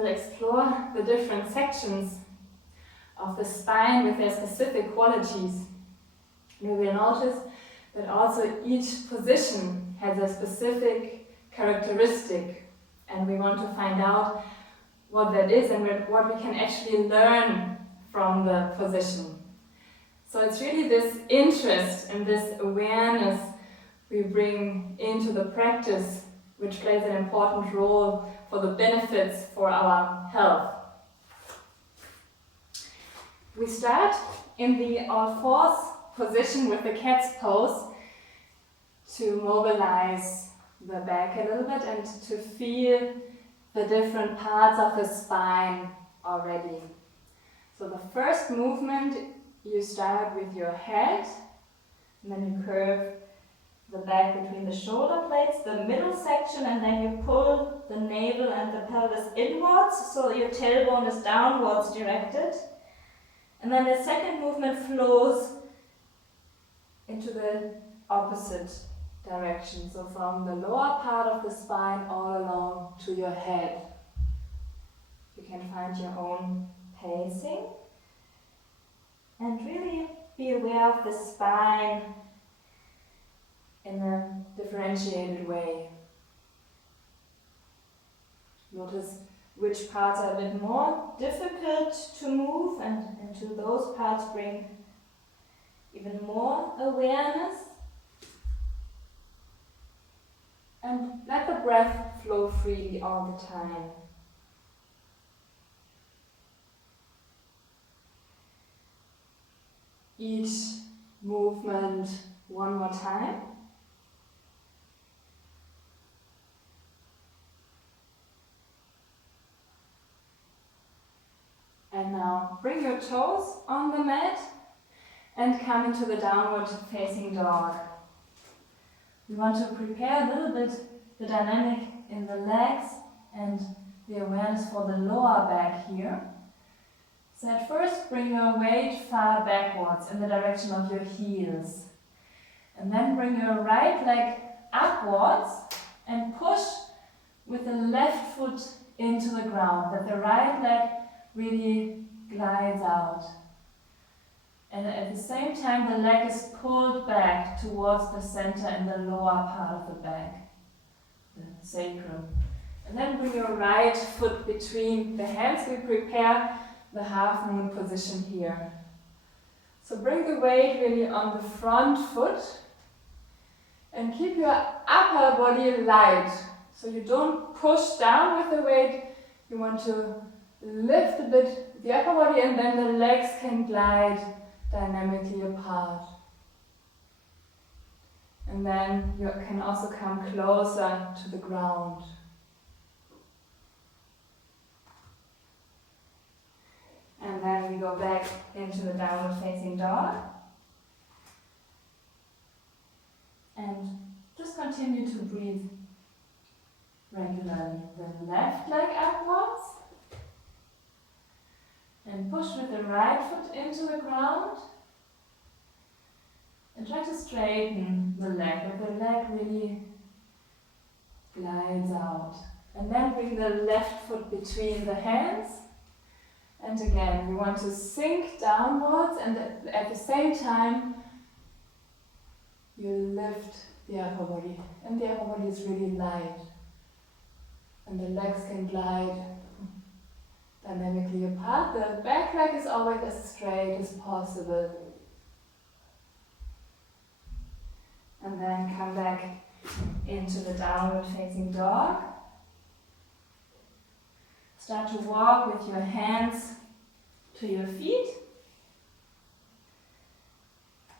will explore the different sections of the spine with their specific qualities. We will notice that also each position has a specific characteristic, and we want to find out what that is and what we can actually learn from the position. So it's really this interest and this awareness we bring into the practice, which plays an important role for the benefits for our health. We start in the all-fours position with the cat's pose to mobilize the back a little bit and to feel the different parts of the spine already. So the first movement, you start with your head, and then you curve the back between the shoulder blades, the middle section, and then you pull the navel and the pelvis inwards, so your tailbone is downwards directed. And then the second movement flows into the opposite direction, so from the lower part of the spine all along to your head. You can find your own pacing. And really be aware of the spine in a differentiated way. Notice which parts are a bit more difficult to move, and to those parts bring even more awareness. And let the breath flow freely all the time. Each movement one more time. And now bring your toes on the mat and come into the downward facing dog. We want to prepare a little bit the dynamic in the legs and the awareness for the lower back here. So at first bring your weight far backwards in the direction of your heels. And then bring your right leg upwards and push with the left foot into the ground, that the right leg really glides out. And at the same time the leg is pulled back towards the center in the lower part of the back, the sacrum. And then bring your right foot between the hands. We prepare the half moon position here. So bring the weight really on the front foot and keep your upper body light. So you don't push down with the weight, you want to lift a bit the upper body, and then the legs can glide dynamically apart. And then you can also come closer to the ground. And then we go back into the downward facing dog. And just continue to breathe regularly. The left leg upwards. And push with the right foot into the ground. And try to straighten the leg, but the leg really glides out. And then bring the left foot between the hands. And again, we want to sink downwards, and at the same time, you lift the upper body. And the upper body is really light. And the legs can glide dynamically apart. The back leg is always as straight as possible. And then come back into the downward facing dog. Start to walk with your hands to your feet.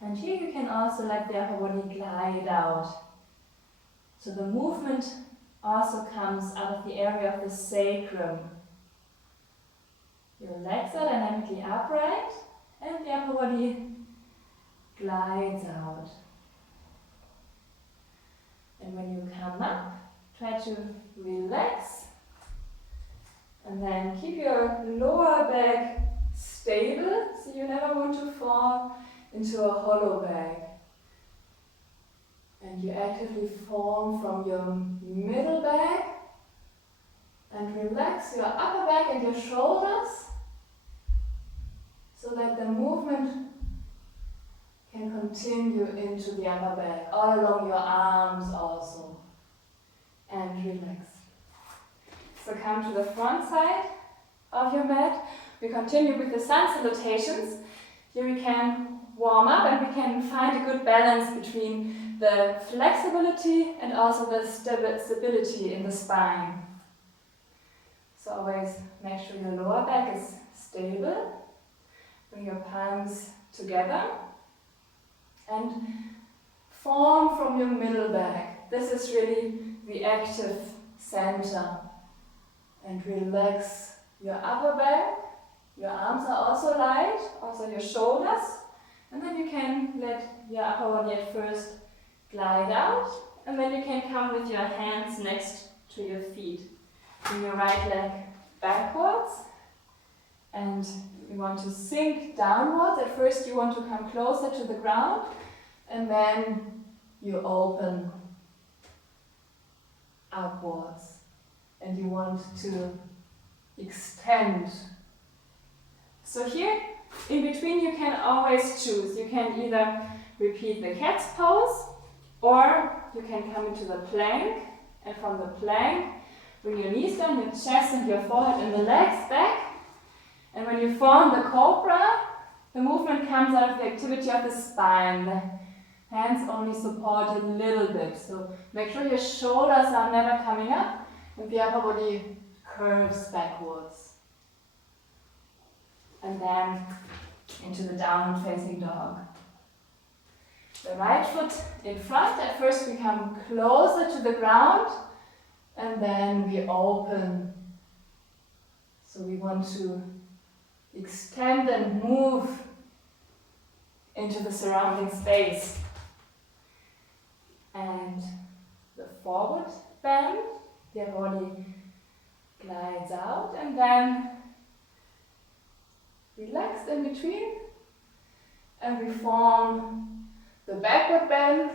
And here you can also let the upper body glide out. So the movement also comes out of the area of the sacrum. Your legs are dynamically upright and the upper body glides out. And when you come up, try to relax. And then keep your lower back stable, so you never want to fall into a hollow back. And you actively form from your middle back And relax your upper back and your shoulders so that the movement can continue into the upper back, all along your arms also. And relax. So come to the front side of your mat. We continue with the sun salutations. Here we can warm up and we can find a good balance between the flexibility and also the stability in the spine. So always make sure your lower back is stable. Bring your palms together and form from your middle back. This is really the active center. And relax your upper back. Your arms are also light, also your shoulders. And then you can let your upper body at first glide out. And then you can come with your hands next to your feet. Bring your right leg backwards. And you want to sink downwards. At first you want to come closer to the ground. And then you open upwards. And you want to extend. So here, in between you can always choose. You can either repeat the cat's pose, or you can come into the plank, and from the plank, bring your knees down, your chest and your forehead and the legs back. And when you form the cobra, the movement comes out of the activity of the spine. The hands only support a little bit. So make sure your shoulders are never coming up and the upper body curves backwards. And then into the downward facing dog. The right foot in front. At first we come closer to the ground and then we open. So we want to extend and move into the surrounding space. And the forward bend, the body glides out and then relax in between, and we form the backward bend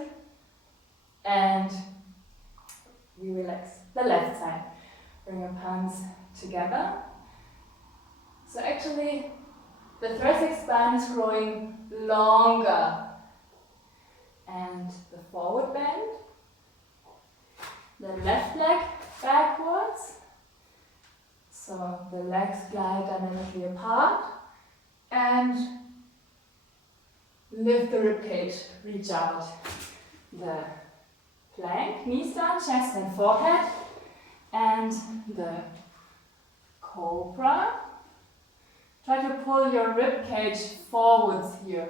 and we relax the left side. Bring your palms together. So actually the thoracic spine is growing longer. And the forward bend, the left leg backwards. So the legs glide dynamically apart. And lift the ribcage, reach out. The plank, knees down, chest and forehead. And the cobra. Try to pull your ribcage forwards here.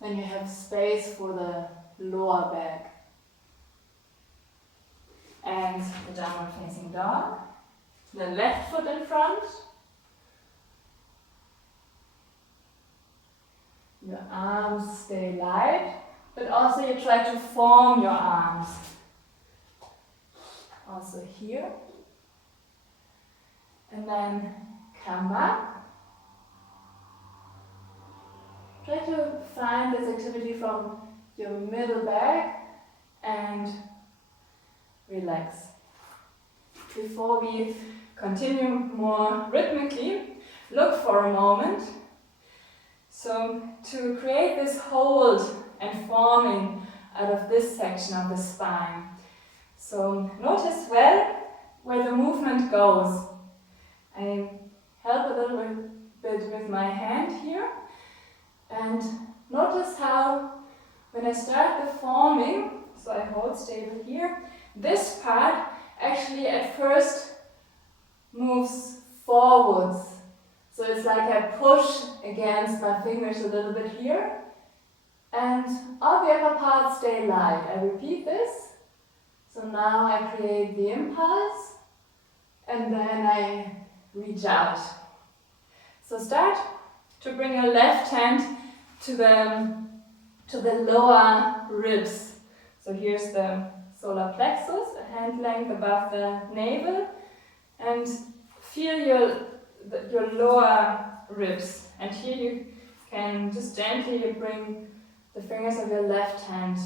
Then you have space for the lower back. And the downward facing dog. The left foot in front. Your arms stay light, but also you try to form your arms. Also here. And then come up. Try to find this activity from your middle back and relax. Before we continue more rhythmically, look for a moment. So to create this hold and forming out of this section of the spine. So notice well where the movement goes. I help a little bit with my hand here. And notice how when I start the forming, so I hold stable here, this part actually at first moves forwards. So it's like I push against my fingers a little bit here. And all the upper parts stay light. I repeat this. So now I create the impulse. And then I reach out. So start to bring your left hand to the lower ribs. So here's the solar plexus, a hand length above the navel. And feel your lower ribs. And here you can just gently bring the fingers of your left hand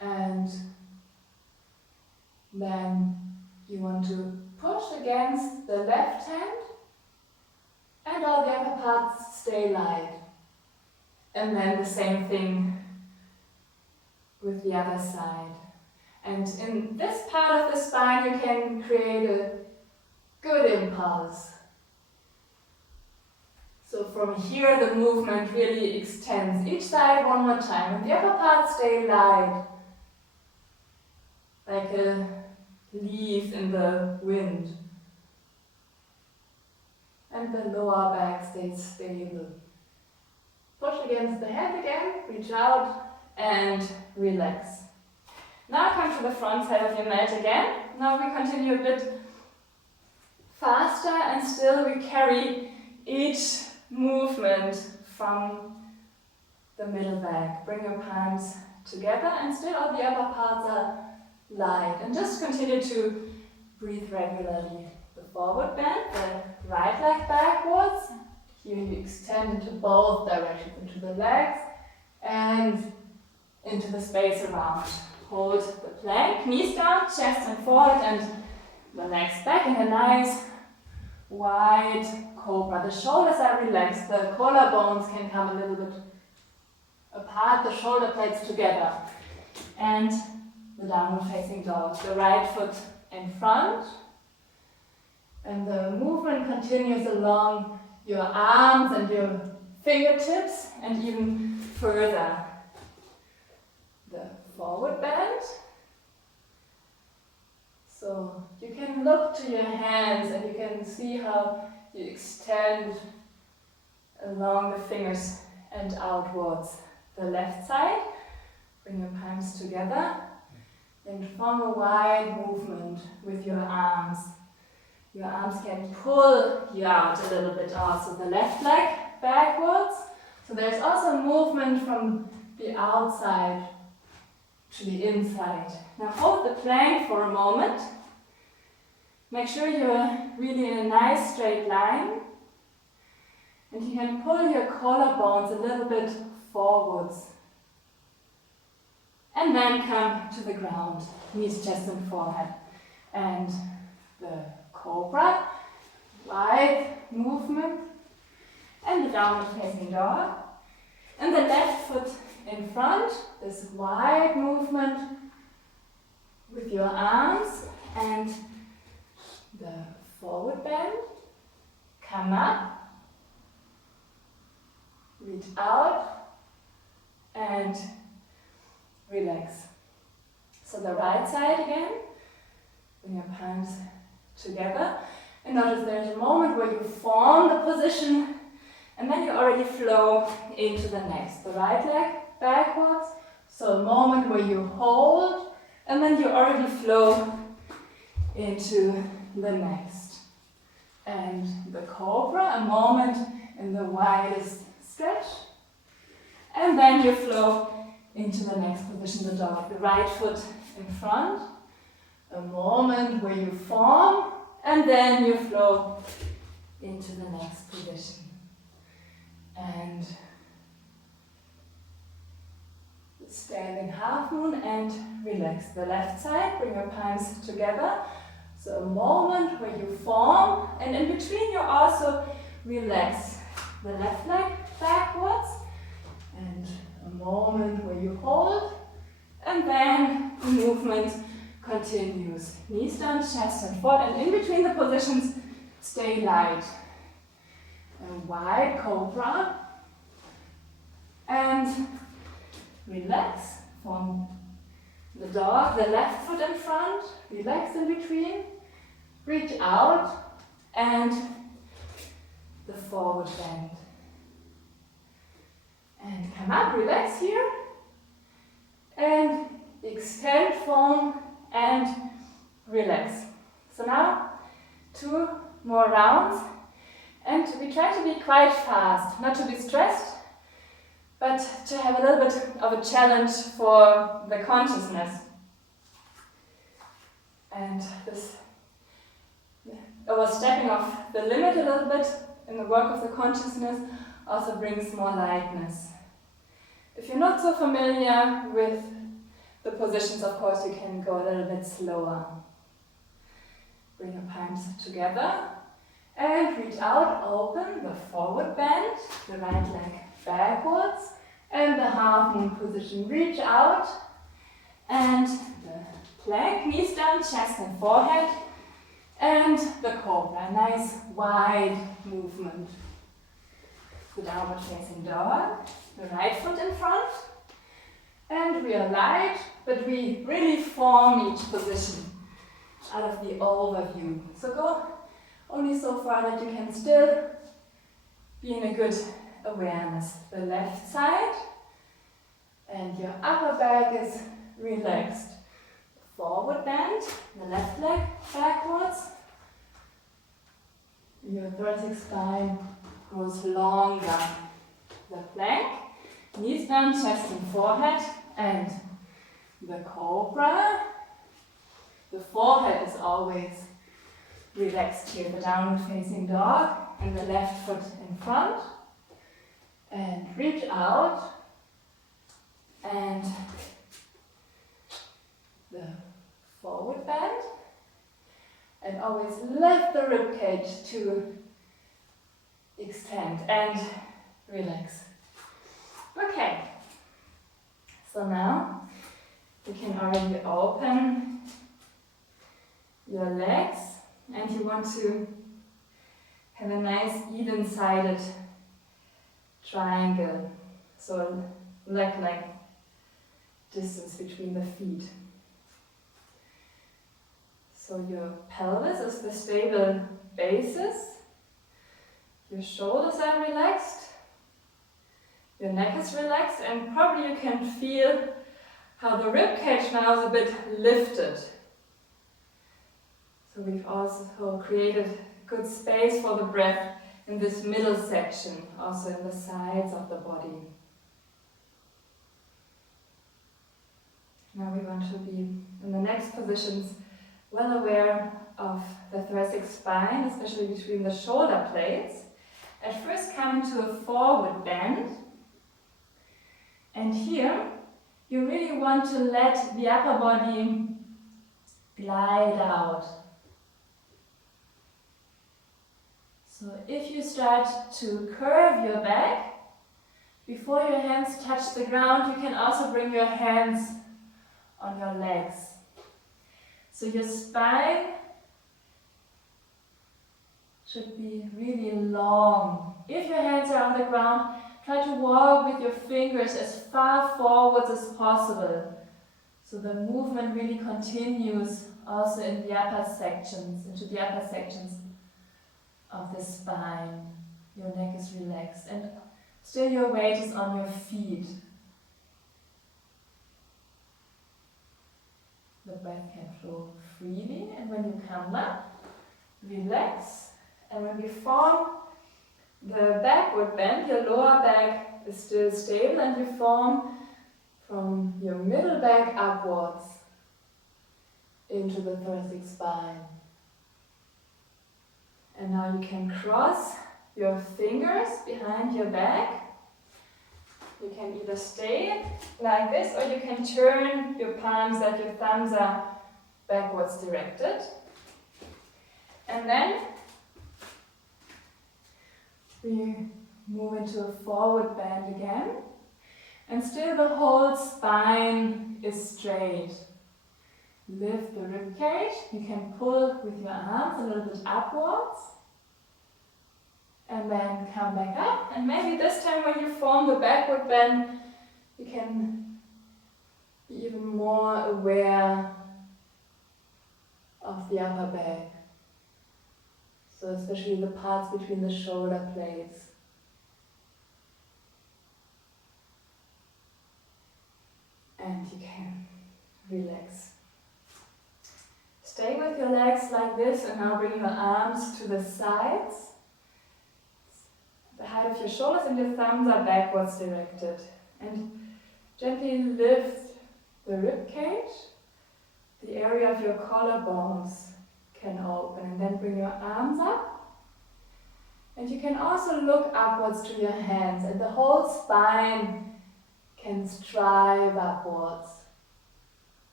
and then You want to push against the left hand and all the upper parts stay light. And then the same thing with the other side. And in this part of the spine you can create a good impulse. So from here the movement really extends. Each side one more time. And the upper parts stay light. Like a leaf in the wind. And the lower back stays stable. Push against the hand again, reach out and relax. Now come to the front side of your mat again. Now we continue a bit faster and still we carry each movement from the middle back. Bring your palms together and still all the upper parts are light. And just continue to breathe regularly. The forward bend, the right leg backwards. Here you extend into both directions, into the legs and into the space around. Hold the plank, knees down, chest and forward and the legs back in a nice wide cobra. The shoulders are relaxed, the collarbones can come a little bit apart, the shoulder blades together. And the downward facing dog. The right foot in front. And the movement continues along your arms and your fingertips and even further. The forward bend. So you can look to your hands and you can see how you extend along the fingers and outwards. The left side, bring your palms together and form a wide movement with your arms. Your arms can pull you out a little bit also. The left leg backwards. So there's also movement from the outside to the inside. Now hold the plank for a moment. Make sure you're really in a nice straight line. And you can pull your collarbones a little bit forwards. And then come to the ground. Knees, chest and forehead. And the cobra, wide movement, and the downward facing dog. And the left foot in front, this wide movement with your arms and the forward bend. Come up, reach out, and relax. So the right side again, bring your palms together. And notice there's a moment where you form the position and then you already flow into the next. The right leg backwards. So a moment where you hold and then you already flow into the next. And the cobra, a moment in the widest stretch. And then you flow into the next position, the dog. The right foot in front. A moment where you form and then you flow into the next position. And standing half moon and relax. The left side, bring your palms together. So a moment where you form and in between you also relax. The left leg backwards and a moment where you hold and then the movement continues. Knees down, chest and forward, and in between the positions, stay light. A wide cobra. And relax. Form the dog, the left foot in front. Relax in between. Reach out. And the forward bend. And come up, relax here. And extend, form, and relax. So now 2 more rounds and we try to be quite fast, not to be stressed, but to have a little bit of a challenge for the consciousness. And this overstepping of the limit a little bit in the work of the consciousness also brings more lightness. If you're not so familiar with the positions, of course, you can go a little bit slower. Bring your palms together and reach out, open the forward bend, the right leg backwards, and the half moon position. Reach out and the plank, knees down, chest and forehead, and the cobra. Nice wide movement. The downward facing dog, the right foot in front, and we are light, but we really form each position out of the overview. So go only so far that you can still be in a good awareness. The left side, and your upper back is relaxed. Forward bend, the left leg backwards. Your thoracic spine grows longer. The plank, knees down, chest and forehead, and the cobra. The forehead is always relaxed here. The downward facing dog and the left foot in front. And reach out. And the forward bend. And always lift the ribcage to extend and relax. Okay. So now you can already open your legs, and you want to have a nice even-sided triangle. So leg-length distance between the feet. So your pelvis is the stable basis. Your shoulders are relaxed. Your neck is relaxed, and probably you can feel how the rib cage now is a bit lifted. So we've also created good space for the breath in this middle section, also in the sides of the body. Now we want to be in the next positions well aware of the thoracic spine, especially between the shoulder blades. At first come into a forward bend. And here, you really want to let the upper body glide out. So if you start to curve your back, before your hands touch the ground, you can also bring your hands on your legs. So your spine should be really long. If your hands are on the ground, try to walk with your fingers as far forwards as possible. So the movement really continues also in the upper sections, into the upper sections of the spine. Your neck is relaxed and still your weight is on your feet. The breath can flow freely, and when you come up, relax. And when we form the backward bend, your lower back is still stable, and you form from your middle back upwards into the thoracic spine. And now you can cross your fingers behind your back. You can either stay like this, or you can turn your palms that your thumbs are backwards directed. And then we move into a forward bend again. And still the whole spine is straight. Lift the rib cage. You can pull with your arms a little bit upwards. And then come back up. And maybe this time when you form the backward bend, you can be even more aware of the upper back. So especially the parts between the shoulder blades. And you can relax. Stay with your legs like this, and now bring your arms to the sides. The height of your shoulders and your thumbs are backwards directed. And gently lift the rib cage. The area of your collarbones can open, and then bring your arms up. And you can also look upwards to your hands, and the whole spine can strive upwards.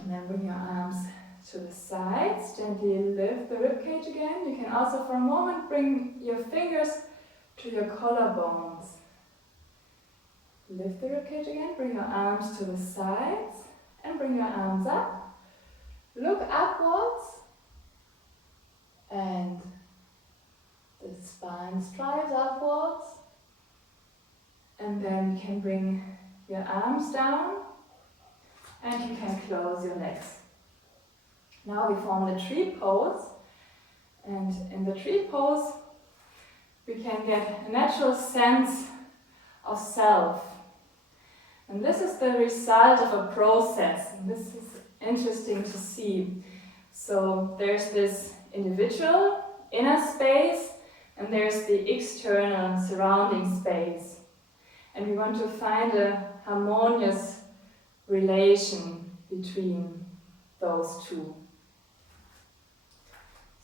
And then bring your arms to the sides. Gently lift the ribcage again. You can also for a moment bring your fingers to your collarbones. Lift the ribcage again. Bring your arms to the sides and bring your arms up. Look upwards and the spine strives upwards. And then you can bring your arms down and you can close your legs. Now we form the tree pose, and in the tree pose we can get a natural sense of self. And this is the result of a process, and this is interesting to see. So there's this individual inner space and there's the external surrounding space. And we want to find a harmonious relation between those two.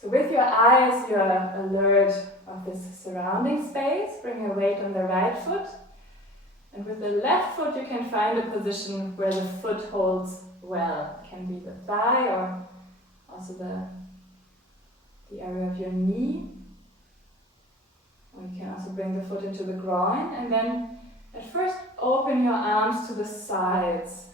So with your eyes, you are alert of this surrounding space. Bring your weight on the right foot. And with the left foot, you can find a position where the foot holds well. It can be the thigh or also the area of your knee. Or you can also bring the foot into the groin. And then at first, open your arms to the sides.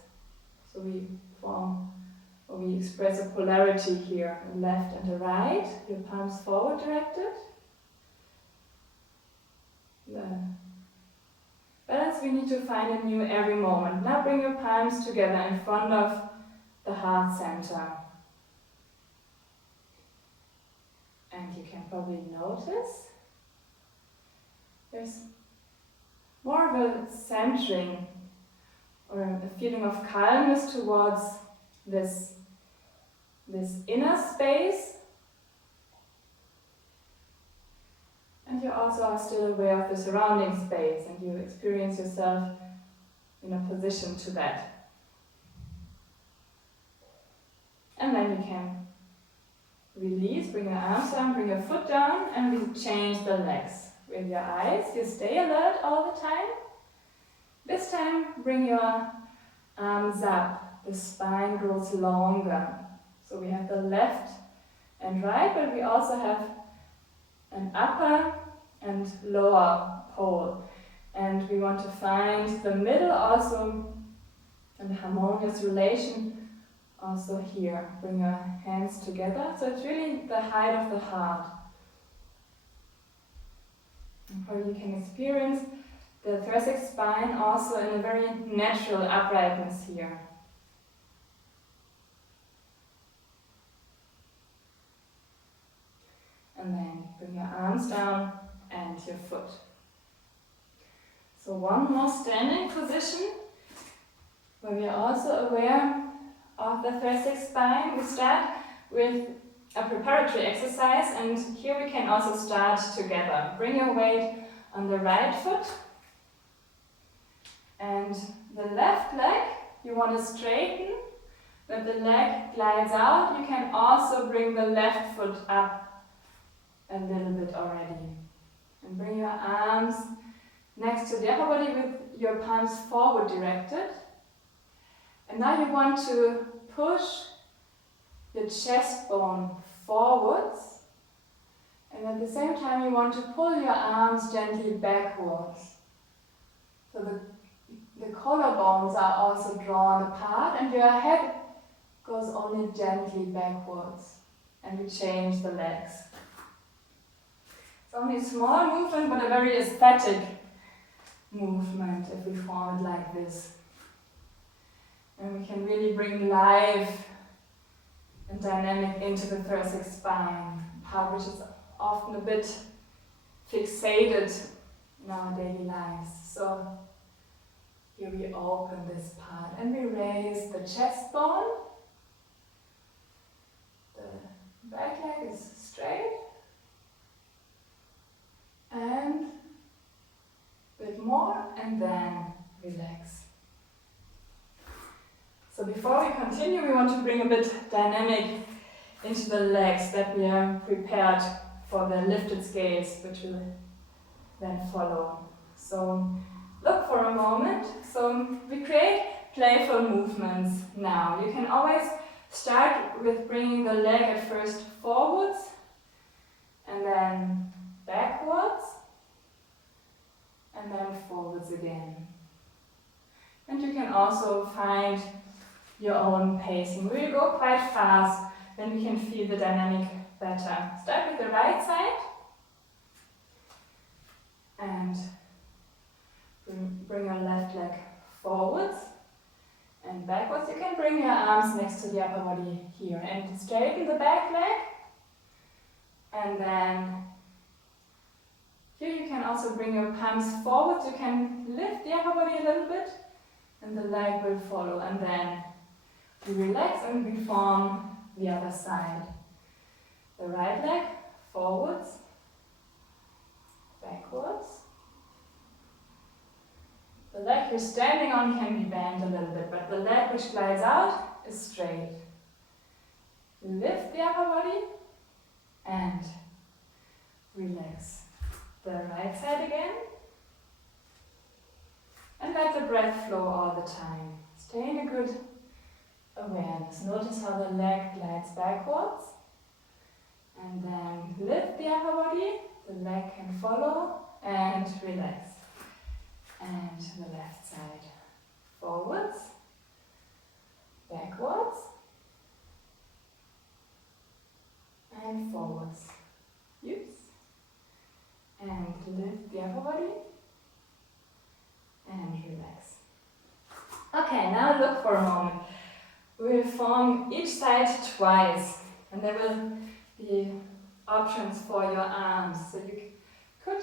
So we express a polarity here, a left and a right. Your palms forward directed. The balance we need to find anew every moment. Now bring your palms together in front of the heart center. And you can probably notice there's more of a centering or a feeling of calmness towards this inner space. And you also are still aware of the surrounding space and you experience yourself in a position to that. And then you can release, bring your arms down, bring your foot down, and we change the legs. With your eyes, you stay alert all the time. This time, bring your arms up. The spine grows longer. So we have the left and right, but we also have an upper and lower pole. And we want to find the middle also and the harmonious relation also here. Bring your hands together. So it's really the height of the heart. And probably you can experience the thoracic spine also in a very natural uprightness here. And then bring your arms down and your foot. So one more standing position where we are also aware of the thoracic spine. We start with a preparatory exercise, and here we can also start together. Bring your weight on the right foot and the left leg you want to straighten. When the leg glides out, you can also bring the left foot up a little bit already. And bring your arms next to the upper body with your palms forward directed. And now you want to push your chest bone forwards, and at the same time you want to pull your arms gently backwards. So the collarbones are also drawn apart and your head goes only gently backwards. And we change the legs. It's only a small movement, but a very aesthetic movement if we form it like this. And we can really bring life and dynamic into the thoracic spine, part which is often a bit fixated in our daily lives. So here we open this part and we raise the chest bone. The back leg is straight. And a bit more, and then relax. So before we continue, we want to bring a bit dynamic into the legs, that we are prepared for the lifted scales, which will then follow. So look for a moment. So we create playful movements now. You can always Start with bringing the leg at first forwards and then backwards and then forwards again. And you can also find your own pacing. We will go quite fast, then we can feel the dynamic better. Start with the right side and bring your left leg forwards and backwards. You can bring your arms next to the upper body here and straighten the back leg. And then here you can also bring your palms forwards. You can lift the upper body a little bit and the leg will follow. And then we relax and we form the other side. The right leg forwards, backwards. The leg you're standing on can be bent a little bit, but the leg which glides out is straight. Lift the upper body and relax. The right side again. And let the breath flow all the time. Stay in a good awareness. Notice how the leg glides backwards. And then lift the upper body. The leg can follow and relax. And the left side. Forwards. Backwards. And forwards. Use. And lift the upper body. And relax. Okay, now look for a moment. We'll form each side twice. And there will be options for your arms. So you could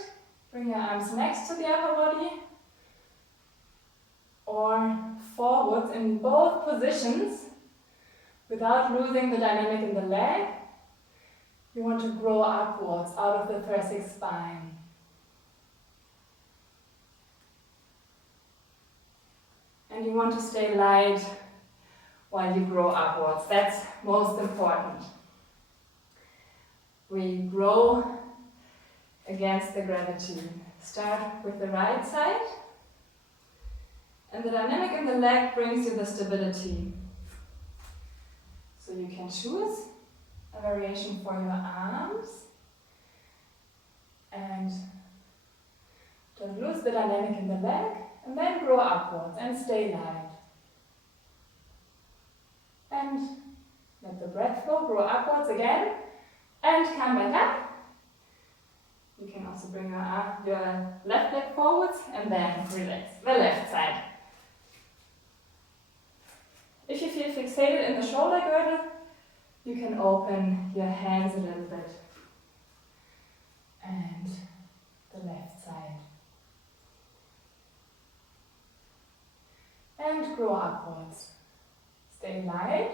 bring your arms next to the upper body or forwards in both positions without losing the dynamic in the leg. You want to grow upwards out of the thoracic spine. And you want to stay light while you grow upwards. That's most important. We grow against the gravity. Start with the right side. And the dynamic in the leg brings you the stability. So you can choose a variation for your arms. And don't lose the dynamic in the leg. And then grow upwards and stay light. And let the breath flow, grow upwards again. And come back up. You can also bring your left leg forwards and then relax the left side. If you feel fixated in the shoulder girdle, you can open your hands a little bit. And the left side. And grow upwards. Stay light.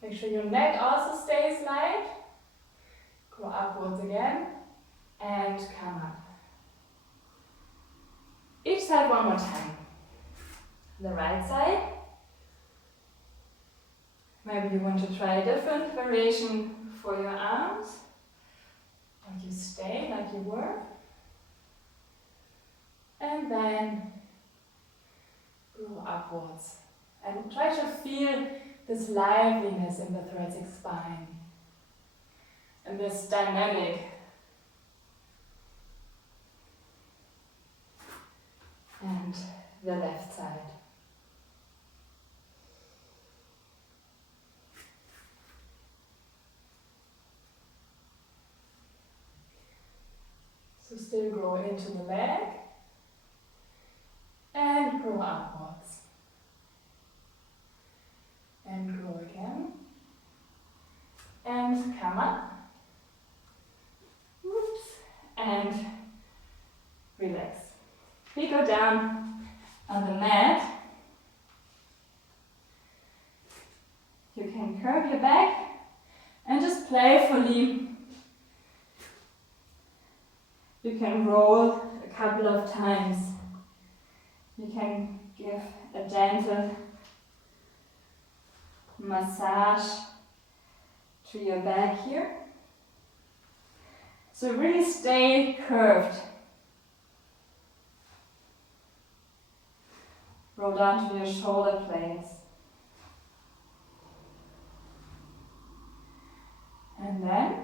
Make sure your neck also stays light. Grow upwards again. And come up. Each side one more time. The right side. Maybe you want to try a different variation for your arms. Like you stay, like you were. And then grow upwards. And try to feel this liveliness in the thoracic spine. And this dynamic. And the left side. So still grow into the leg and grow upwards. And grow again. And come up. Oops. And relax. We go down on the mat. You can curve your back and just playfully you can roll a couple of times. You can give a gentle massage to your back here. So really stay curved. Roll down to your shoulder blades. And then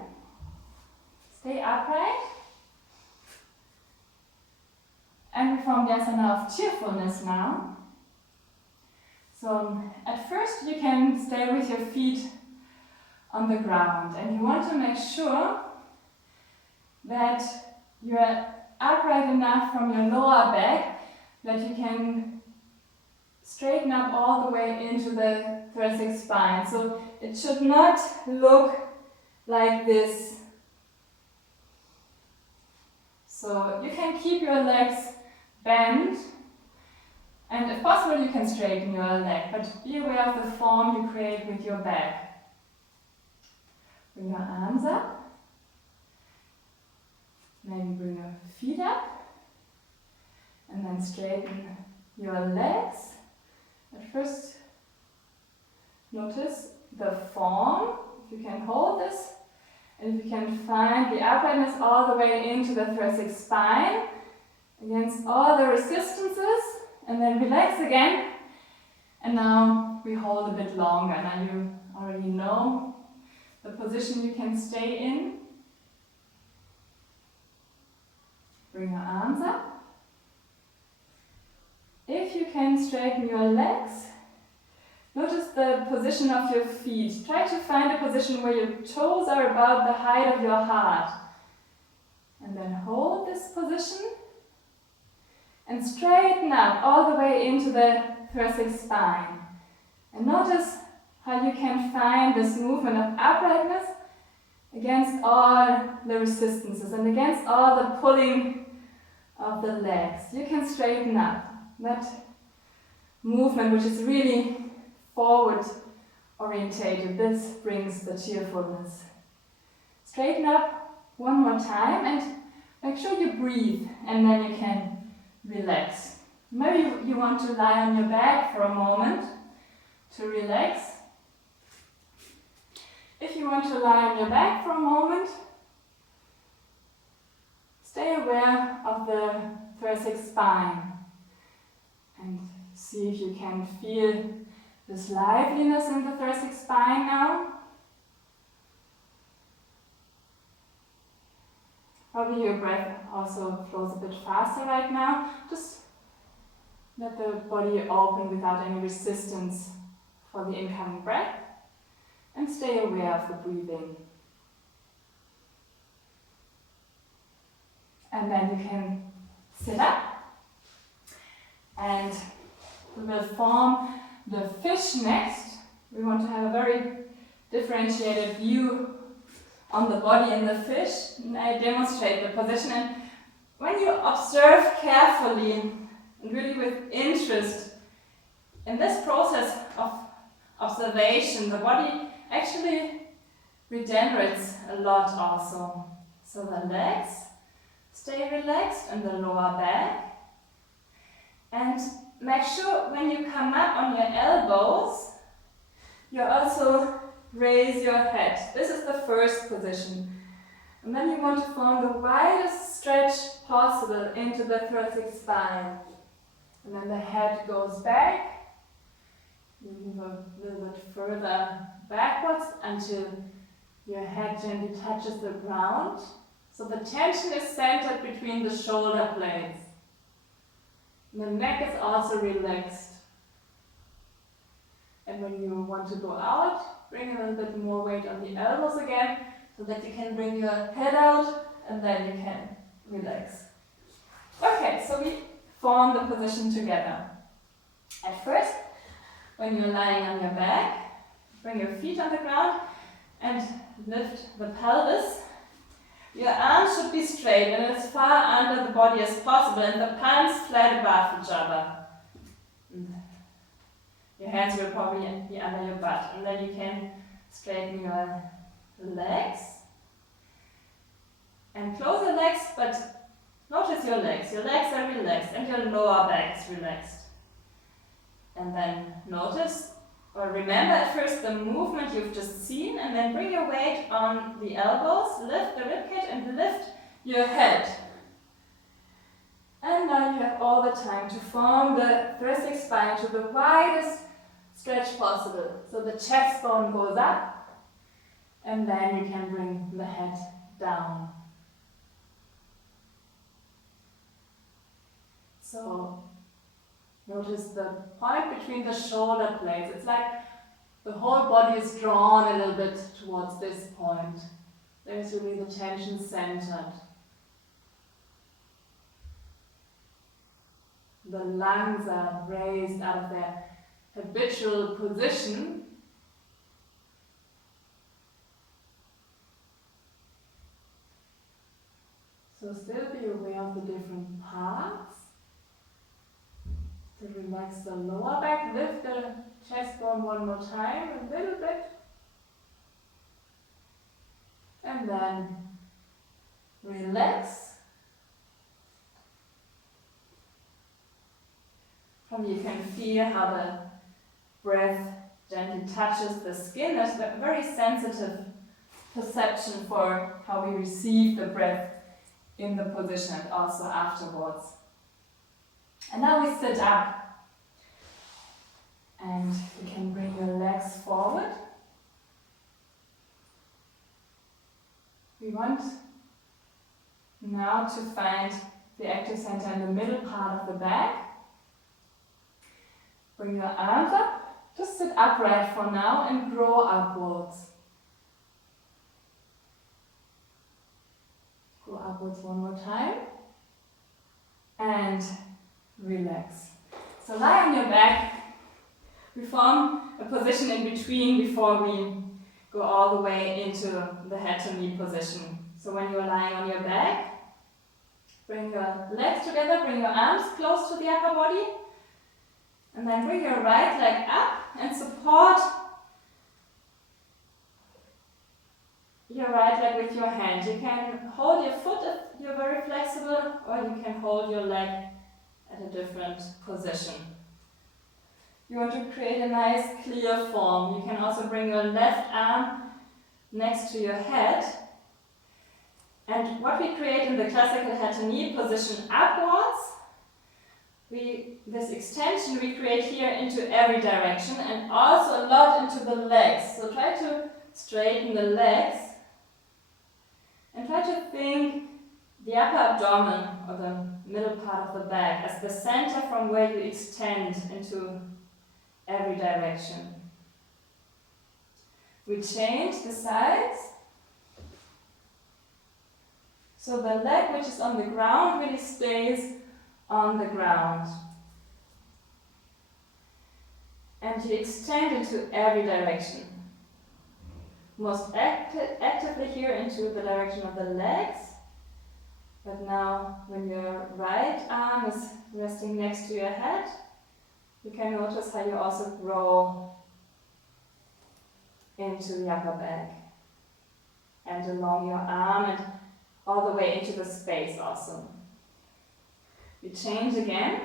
stay upright. And we form the asana of cheerfulness now. So at first you can stay with your feet on the ground, and you want to make sure that you're upright enough from your lower back that you can straighten up all the way into the thoracic spine. So it should not look like this. So you can keep your legs bent, and if possible you can straighten your leg, but be aware of the form you create with your back. Bring your arms up, maybe bring your feet up, and then straighten your legs. At first, notice the form, if you can hold this, and if you can find the uprightness all the way into the thoracic spine, against all the resistances, and then relax again. And now we hold a bit longer. Now you already know the position you can stay in. Bring your arms up. If you can straighten your legs, notice the position of your feet. Try to find a position where your toes are about the height of your heart. And then hold this position and straighten up all the way into the thoracic spine. And notice how you can find this movement of uprightness against all the resistances and against all the pulling of the legs. You can straighten up that movement, which is really forward orientated. This brings the cheerfulness. Straighten up one more time and make sure you breathe, and then you can relax. Maybe you want to lie on your back for a moment to relax. If you want to lie on your back for a moment, stay aware of the thoracic spine and see if you can feel this liveliness in the thoracic spine now. Probably your breath also flows a bit faster right now. Just let the body open without any resistance for the incoming breath, and stay aware of the breathing. And then you can sit up, and we will form the fish next. We want to have a very differentiated view on the body in the fish. And I demonstrate the position, and when you observe carefully and really with interest in this process of observation, the body actually regenerates a lot also. So the legs stay relaxed in the lower back, and make sure when you come up on your elbows, you also raise your head. This is the first position. And then you want to form the widest stretch possible into the thoracic spine. And then the head goes back. You move a little bit further backwards until your head gently touches the ground. So the tension is centered between the shoulder blades. And the neck is also relaxed. And when you want to go out, bring a little bit more weight on the elbows again, so that you can bring your head out, and then you can relax. Okay, so we form the position together. At first, when you're lying on your back, bring your feet on the ground and lift the pelvis. Your arms should be straight and as far under the body as possible, and the palms flat above each other. Your hands will probably be under your butt, and then you can straighten your legs and close the legs, but notice your legs. Your legs are relaxed and your lower back is relaxed. And then notice, or remember at first the movement you've just seen, and then bring your weight on the elbows, lift the ribcage and lift your head. And now you have all the time to form the thoracic spine to the widest stretch possible. So the chest bone goes up, And then you can bring the head down. So notice the point between the shoulder blades. It's like the whole body is drawn a little bit towards this point. There's really the tension centered. The lungs are raised out of their habitual position. So still be aware of the different parts. To relax the lower back, lift the chest bone one more time, a little bit. And then relax. And you can feel how the breath gently touches the skin. There's a very sensitive perception for how we receive the breath in the position and also afterwards. And now we sit up. And you can bring your legs forward. We want now to find the active center in the middle part of the back. Bring your arms up. Just sit upright for now and grow upwards. Go upwards one more time. And relax. So lie on your back. We form a position in between before we go all the way into the head to knee position. So when you're lying on your back, bring your legs together, bring your arms close to the upper body, and then bring your right leg up and support your right leg with your hand. You can hold your foot if you're very flexible, or you can hold your leg at a different position. You want to create a nice clear form. You can also bring your left arm next to your head. And what we create in the classical head to knee position upwards, this extension we create here into every direction and also a lot into the legs. So try to straighten the legs and try to think the upper abdomen or the middle part of the back as the center from where you extend into every direction. We change the sides. So the leg which is on the ground really stays on the ground. And you extend into every direction. Most actively here into the direction of the legs. But now when your right arm is resting next to your head, you can notice how you also grow into the upper back. And along your arm and all the way into the space also. We change again.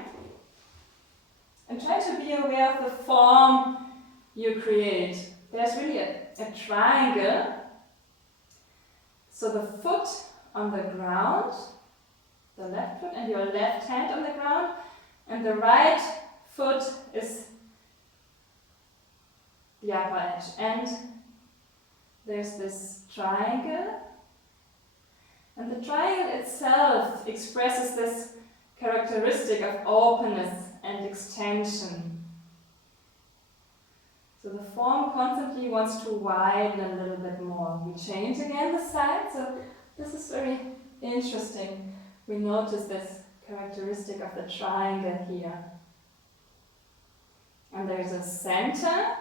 And try to be aware of the form you create. There's really a triangle. So the foot on the ground, the left foot, and your left hand on the ground, and the right foot is the upper edge. And there's this triangle. And the triangle itself expresses this characteristic of openness and extension. So the form constantly wants to widen a little bit more. We change again the side, so this is very interesting. We notice this characteristic of the triangle here. And there's a center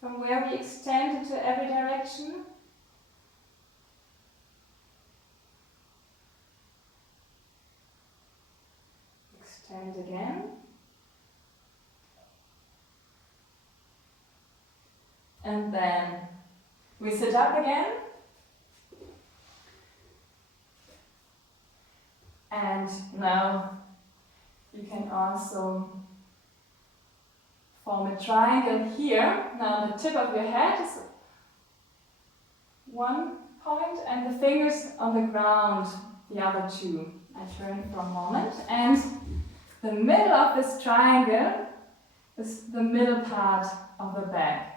from where we extend into every direction. Extend again. And then we sit up again. And now you can also form a triangle here. Now the tip of your head is one point and the fingers on the ground, the other two. I turn for a moment. And the middle of this triangle is the middle part of the back.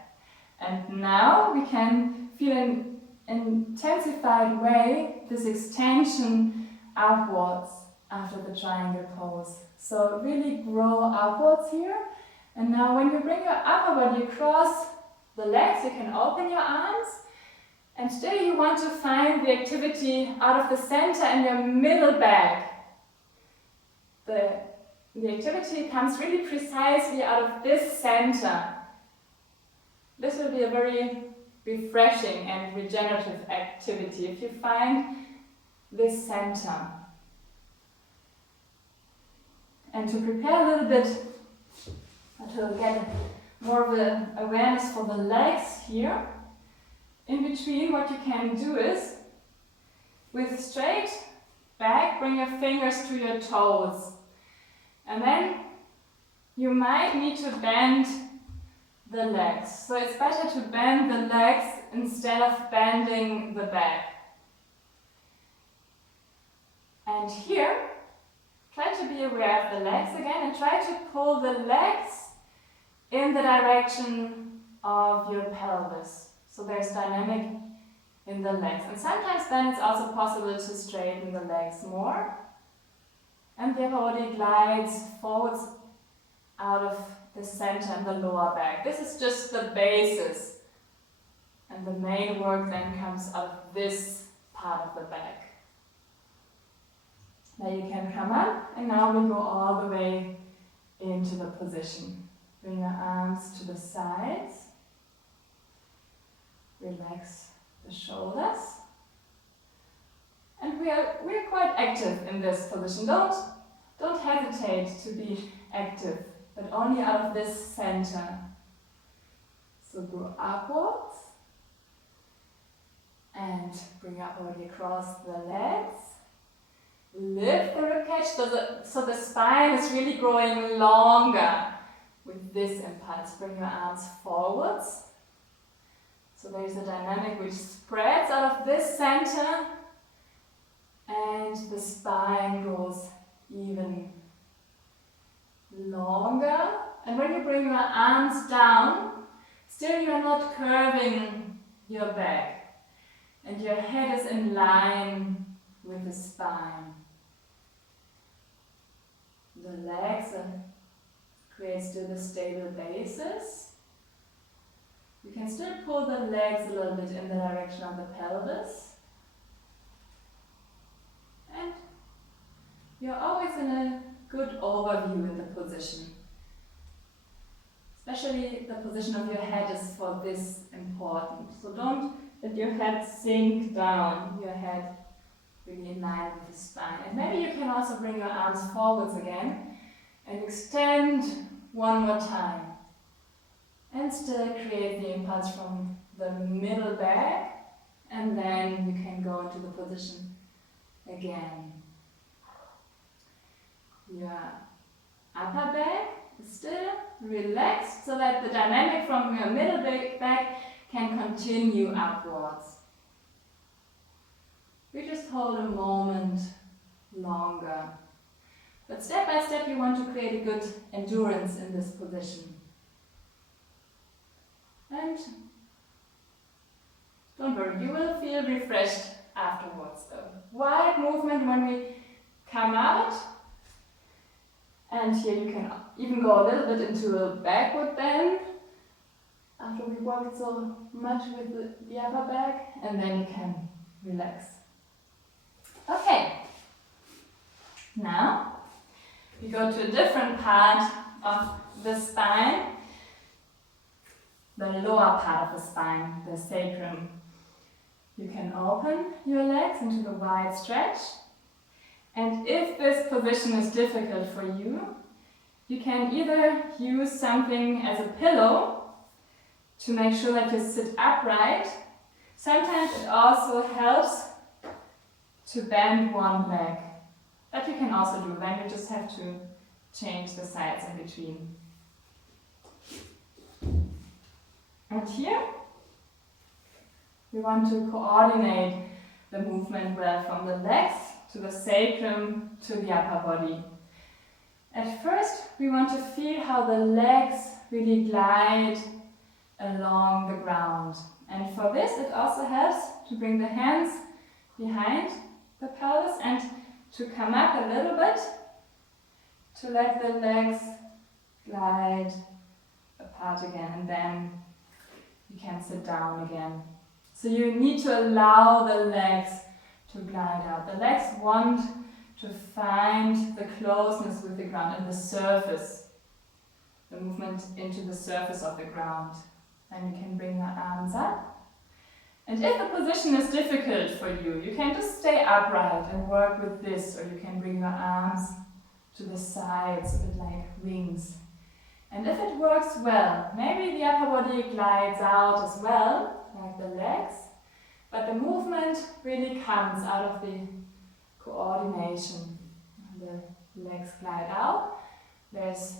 And now we can feel in an intensified way this extension upwards after the triangle pose. So really grow upwards here. And now when you bring your upper body across the legs, you can open your arms. And still you want to find the activity out of the center and your middle back. The activity comes really precisely out of this center. This will be a very refreshing and regenerative activity if you find this center. And to prepare a little bit, to get more of an awareness for the legs here, in between what you can do is, with straight back, bring your fingers to your toes. And then you might need to bend the legs. So it's better to bend the legs instead of bending the back. And here, try to be aware of the legs again and try to pull the legs in the direction of your pelvis. So there's dynamic in the legs. And sometimes then it's also possible to straighten the legs more. And the body glides forwards out of the center and the lower back. This is just the basis. And the main work then comes out of this part of the back. Now you can come up, and now we go all the way into the position. Bring your arms to the sides. Relax the shoulders. And we are quite active in this position. Don't hesitate to be active, but only out of this center. So go upwards and bring your body across the legs. Lift the ribcage so the spine is really growing longer with this impulse. Bring your arms forwards. So there's a dynamic which spreads out of this center and the spine grows even longer. And when you bring your arms down, still you are not curving your back. And your head is in line with the spine. The legs create still the stable basis. You can still pull the legs a little bit in the direction of the pelvis. And you're always in a good overview in the position. Especially the position of your head is for this important. So don't let your head sink down. Your head really in line with the spine. And maybe you can also bring your arms forwards again and extend one more time. And still create the impulse from the middle back, and then you can go into the position again. Your upper back is still relaxed so that the dynamic from your middle back can continue upwards. We just hold a moment longer. But step by step you want to create a good endurance in this position. And don't worry, you will feel refreshed afterwards. A wide movement when we come out. And here you can even go a little bit into a backward bend after we worked so much with the upper back, and then you can relax. Okay, now we go to a different part of the spine, the lower part of the spine, the sacrum. You can open your legs into the wide stretch. And if this position is difficult for you, you can either use something as a pillow to make sure that you sit upright. Sometimes it also helps to bend one leg. That you can also do, then you just have to change the sides in between. And here, we want to coordinate the movement well from the legs to the sacrum to the upper body. At first, we want to feel how the legs really glide along the ground. And for this, it also helps to bring the hands behind the pelvis and to come up a little bit, to let the legs glide apart again, and then you can sit down again. So you need to allow the legs to glide out. The legs want to find the closeness with the ground and the surface, the movement into the surface of the ground. Then you can bring your arms up. And if the position is difficult for you, you can just stay upright and work with this, or you can bring your arms to the sides, a bit like wings. And if it works well, maybe the upper body glides out as well, like the legs, but the movement really comes out of the coordination. The legs glide out. There's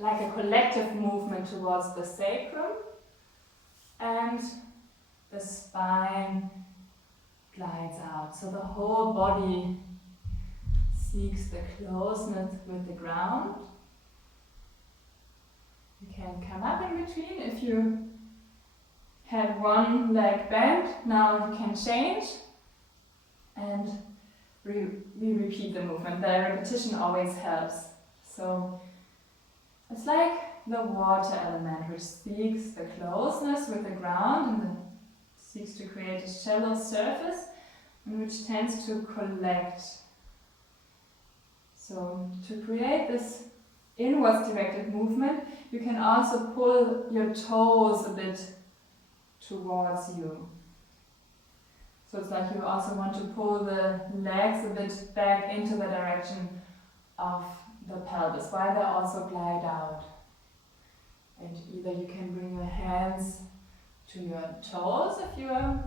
like a collective movement towards the sacrum, and the spine glides out. So the whole body seeks the closeness with the ground. You can come up in between. If you had one leg bent, now you can change, and we repeat the movement. The repetition always helps. So it's like the water element, which seeks the closeness with the ground and seeks to create a shallow surface, and which tends to collect. So to create this inwards directed movement, you can also pull your toes a bit towards you. So it's like you also want to pull the legs a bit back into the direction of the pelvis, while they also glide out. And either you can bring your hands to your toes if you are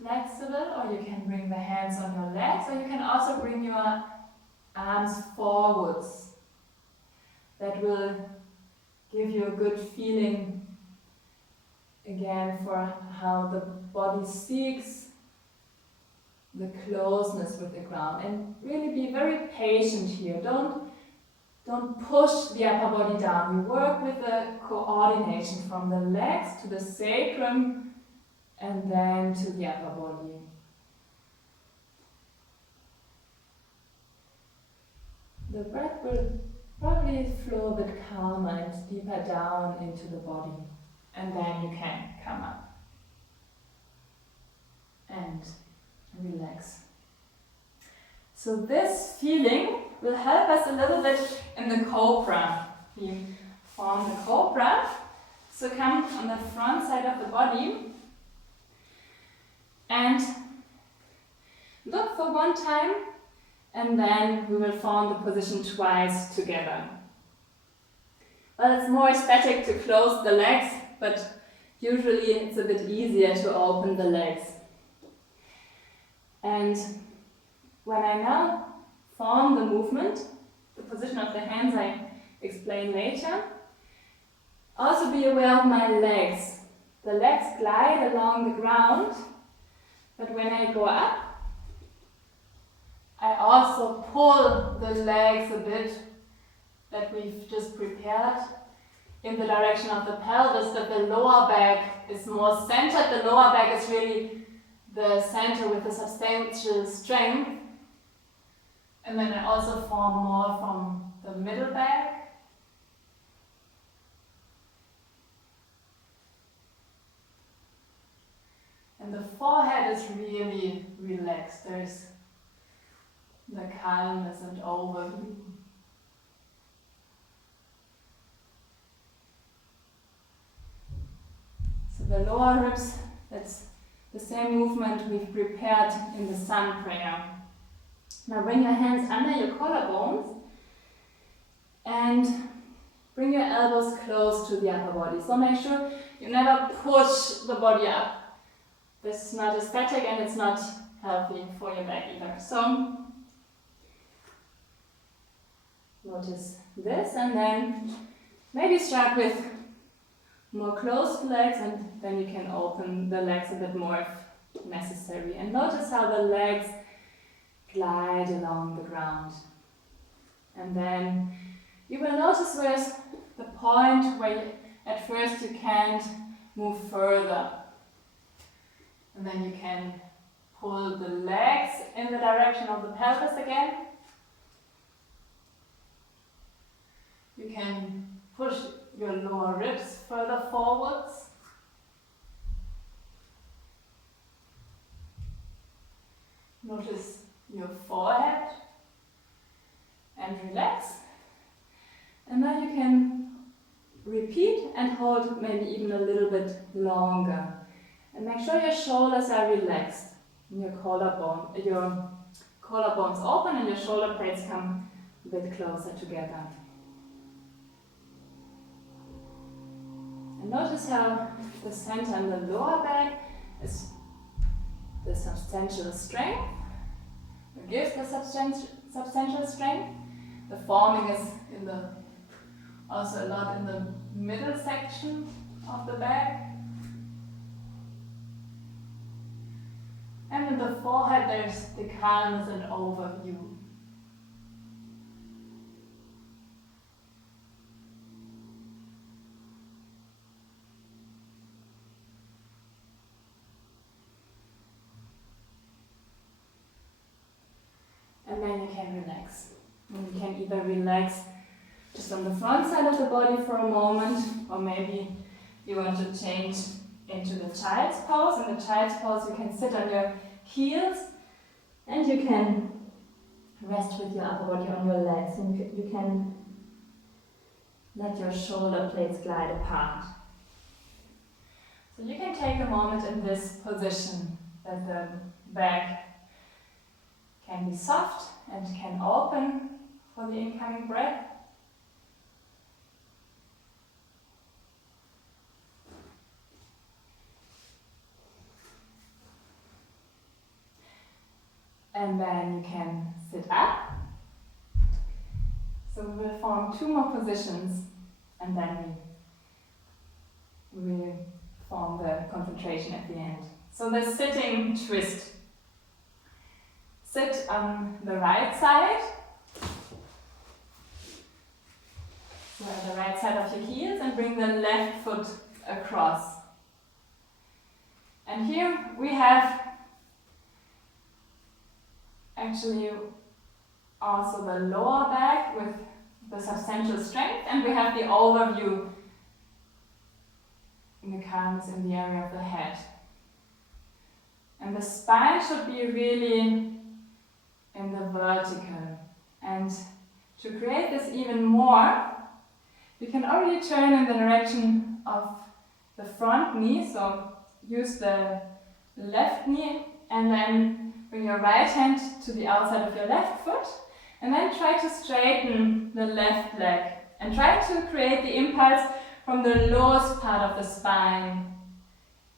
flexible, or you can bring the hands on your legs, or you can also bring your arms forwards. That will give you a good feeling again for how the body seeks the closeness with the ground. And really be very patient here. Don't push the upper body down. You work with the coordination from the legs to the sacrum and then to the upper body. The breath will probably flow a bit calmer and deeper down into the body. And then you can come up and relax. So this feeling will help us a little bit in the cobra. We form the cobra. So come on the front side of the body and look for one time, and then we will form the position twice together. Well, it's more aesthetic to close the legs, but usually it's a bit easier to open the legs. And when I now form the movement, the position of the hands I explain later, also be aware of my legs. The legs glide along the ground, but when I go up, I also pull the legs a bit that we've just prepared in the direction of the pelvis, that the lower back is more centered. The lower back is really the center with the substantial strength. And then I also form more from the middle back. And the forehead is really relaxed. There's the calmness and overview. So the lower ribs, that's the same movement we've prepared in the sun prayer. Now bring your hands under your collarbones and bring your elbows close to the upper body. So make sure you never push the body up. This is not aesthetic and it's not healthy for your back either. So notice this, and then maybe start with more closed legs, and then you can open the legs a bit more if necessary. And notice how the legs glide along the ground. And then you will notice where's the point where at first you can't move further. And then you can pull the legs in the direction of the pelvis again. You can push your lower ribs further forwards. Notice your forehead and relax. And now you can repeat and hold maybe even a little bit longer. And make sure your shoulders are relaxed. And your collarbones open and your shoulder blades come a bit closer together. And notice how the center and the lower back is the substantial strength. It gives the substantial strength. The forming is also a lot in the middle section of the back. And in the forehead there's the calmness and overview. And then you can relax. And you can either relax just on the front side of the body for a moment, or maybe you want to change into the child's pose. In the child's pose you can sit on your heels and you can rest with your upper body on your legs, and you can let your shoulder blades glide apart. So you can take a moment in this position that the back can be soft and can open for the incoming breath. And then you can sit up. So we will form 2 more positions and then we will form the concentration at the end. So the sitting twist. Sit on the right side. So at the right side of your heels and bring the left foot across. And here we have actually also the lower back with the substantial strength, and we have the overview in the calmness in the area of the head. And the spine should be really in the vertical. And to create this even more, you can already turn in the direction of the front knee, so use the left knee and then bring your right hand to the outside of your left foot, and then try to straighten the left leg and try to create the impulse from the lowest part of the spine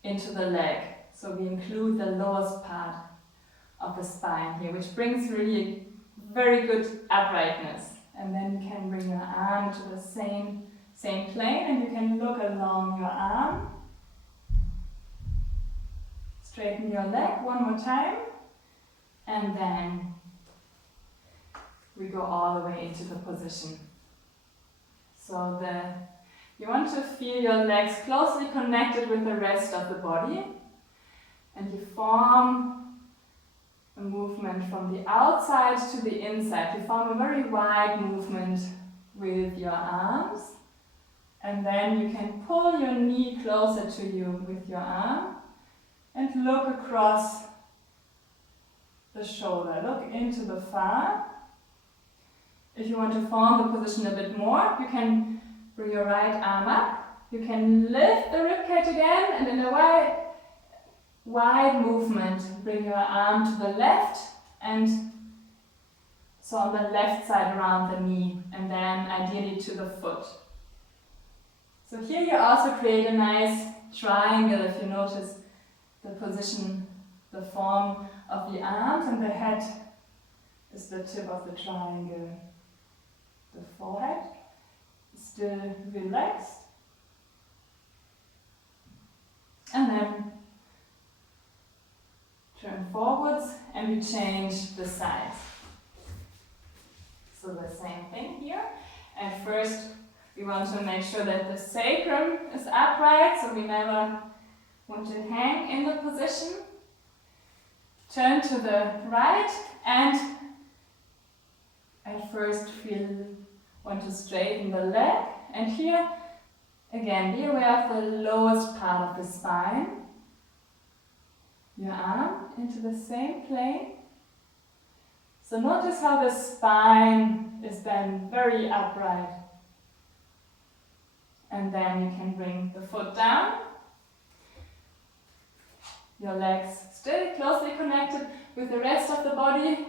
into the leg. So we include the lowest part of the spine here, which brings really very good uprightness. And then you can bring your arm to the same plane, and you can look along your arm. Straighten your leg one more time. And then we go all the way into the position. So you want to feel your legs closely connected with the rest of the body. And you form a movement from the outside to the inside. You form a very wide movement with your arms. And then you can pull your knee closer to you with your arm and look across the shoulder. Look into the thigh. If you want to form the position a bit more, you can bring your right arm up. You can lift the ribcage again, and in a wide movement, bring your arm to the left, and so on the left side around the knee, and then ideally to the foot. So here you also create a nice triangle. If you notice the position, the form of the arms, and the head is the tip of the triangle. The forehead is still relaxed. And then turn forwards and we change the sides. So the same thing here. And first We want to make sure that the sacrum is upright, so we never want to hang in the position. Turn to the right and at first want to straighten the leg. And here, again, be aware of the lowest part of the spine. Your arm into the same plane. So notice how the spine is then very upright. And then you can bring the foot down. Your legs still closely connected with the rest of the body.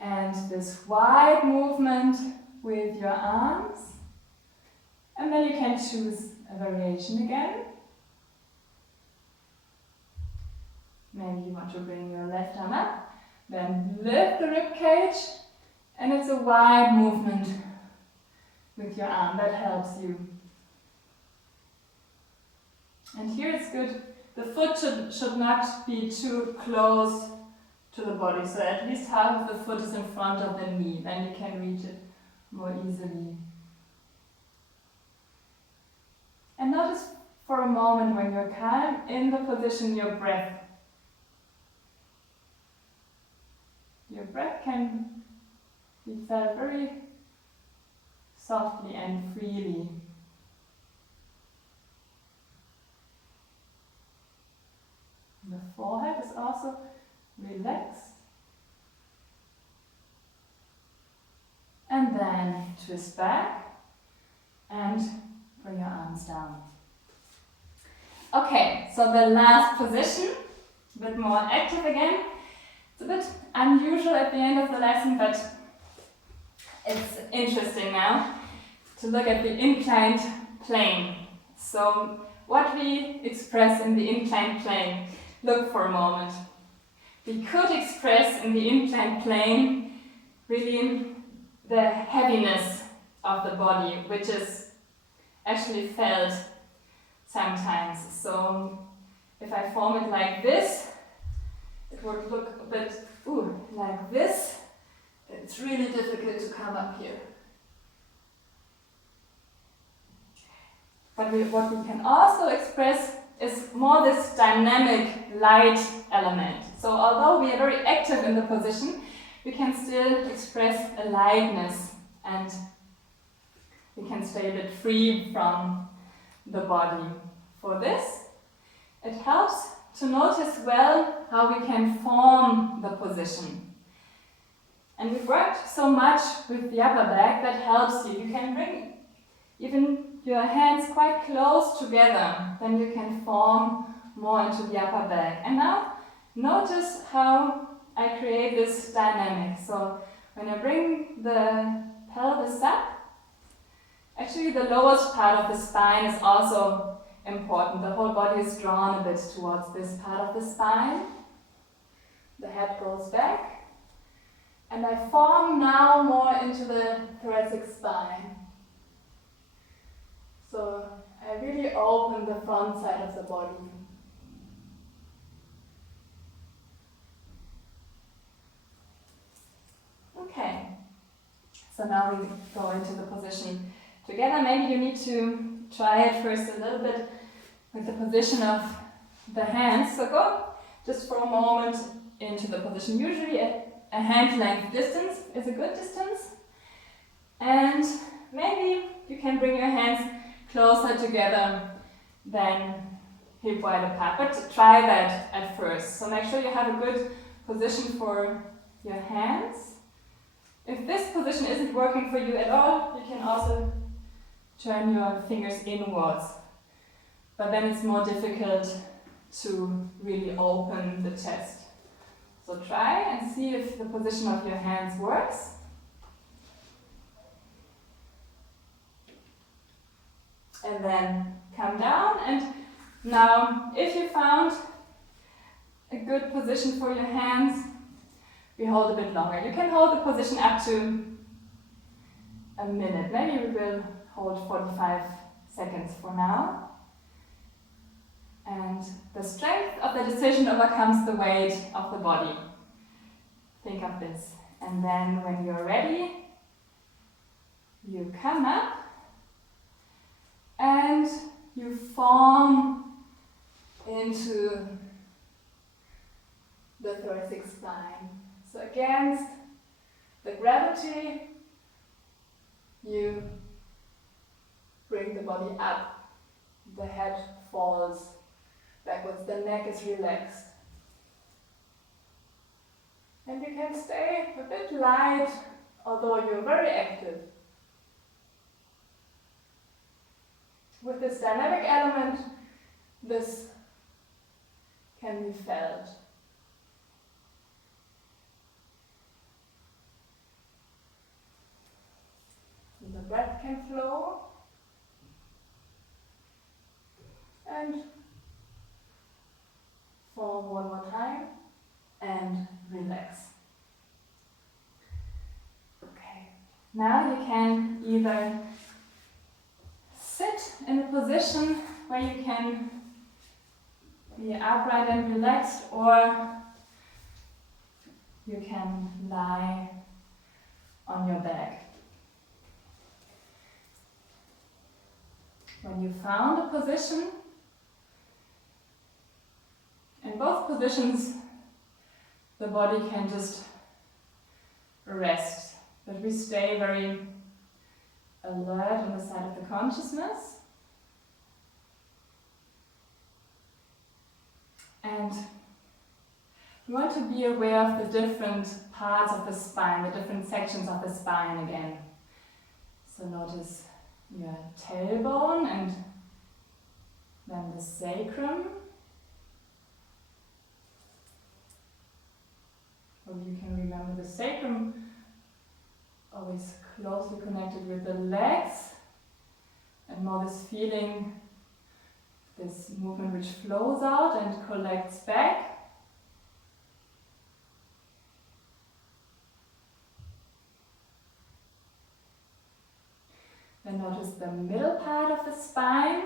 And this wide movement with your arms. And then you can choose a variation again. Maybe you want to bring your left arm up, then lift the rib cage, and it's a wide movement with your arm that helps you. And here it's good, the foot should not be too close to the body, so at least half of the foot is in front of the knee, then you can reach it more easily. And notice for a moment when you're calm in the position, your breath. Your breath can be felt very softly and freely. The forehead is also relaxed. And then twist back and bring your arms down. Okay, so the last position, a bit more active again. It's a bit unusual at the end of the lesson, but it's interesting now to look at the inclined plane. So what we express in the inclined plane, look for a moment. We could express in the inclined plane really the heaviness of the body, which is actually felt sometimes. So if I form it like this, it would look a bit like this. It's really difficult to come up here. But what we can also express is more this dynamic light element. So although we are very active in the position, we can still express a lightness and we can stay a bit free from the body. For this, it helps to notice well how we can form the position. And we've worked so much with the upper back that helps you. You can bring even your hands quite close together, then you can form more into the upper back. And now notice how I create this dynamic. So when I bring the pelvis up, actually the lowest part of the spine is also important. The whole body is drawn a bit towards this part of the spine. The head goes back. And I form now more into the thoracic spine. So I really open the front side of the body. Okay. So now we go into the position together. Maybe you need to try it first a little bit with the position of the hands. So go just for a moment into the position. Usually a hand length distance is a good distance. And maybe you can bring your hands closer together than hip wide apart. But try that at first. So make sure you have a good position for your hands. If this position isn't working for you at all, you can also turn your fingers inwards. But then it's more difficult to really open the chest. So try and see if the position of your hands works. And then come down. And now, if you found a good position for your hands, we hold a bit longer. You can hold the position up to a minute. Maybe we will hold 45 seconds for now. And the strength of the decision overcomes the weight of the body. Think of this. And then when you're ready, you come up and you form into the thoracic spine. So against the gravity, you bring the body up, the head falls backwards, the neck is relaxed. And you can stay a bit light, although you're very active. With this dynamic element, this can be felt. The breath can flow, and form one more time and relax. Okay, now you can either sit in a position where you can be upright and relaxed, or you can lie on your back. When you found a position, in both positions the body can just rest, but we stay very alert on the side of the consciousness. And we want to be aware of the different parts of the spine, the different sections of the spine again. So notice your tailbone and then the sacrum. Or you can remember the sacrum always closely connected with the legs, and more this feeling, this movement which flows out and collects back. Then notice the middle part of the spine,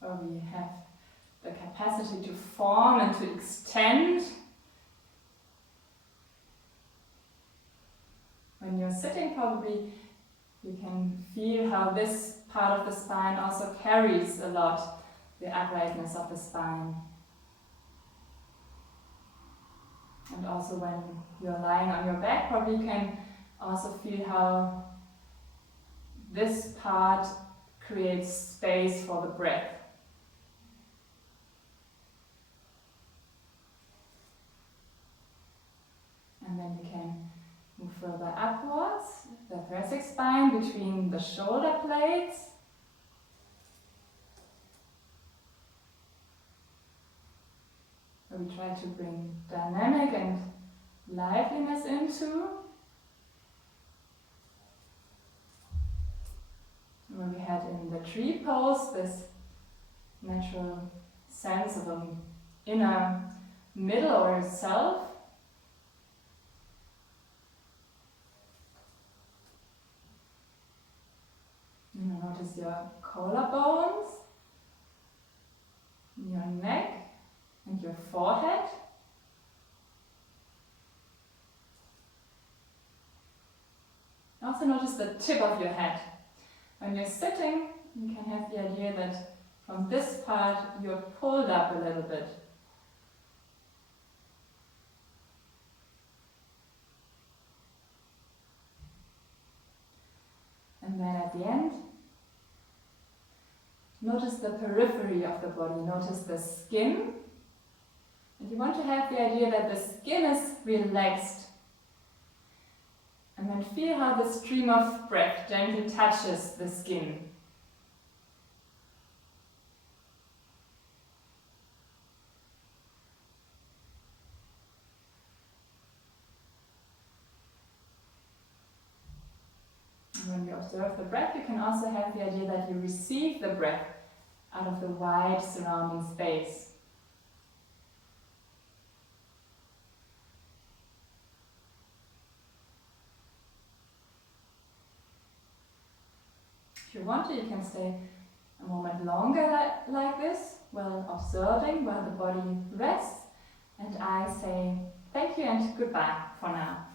where we have the capacity to form and to extend. When you're sitting, probably you can feel how this part of the spine also carries a lot the uprightness of the spine. And also when you're lying on your back, probably you can also feel how this part creates space for the breath. And then you can move further upwards, the thoracic spine between the shoulder blades. Where we try to bring dynamic and liveliness into. Where we had in the tree pose this natural sense of an inner middle or self. Notice your collarbones, your neck and your forehead. Also notice the tip of your head. When you're sitting, you can have the idea that from this part you're pulled up a little bit. And then at the end, notice the periphery of the body, notice the skin. And you want to have the idea that the skin is relaxed. And then feel how the stream of breath gently touches the skin. When you observe the breath, you can also have the idea that you receive the breath out of the wide surrounding space. If you want to, you can stay a moment longer like this, while observing, while the body rests, and I say thank you and goodbye for now.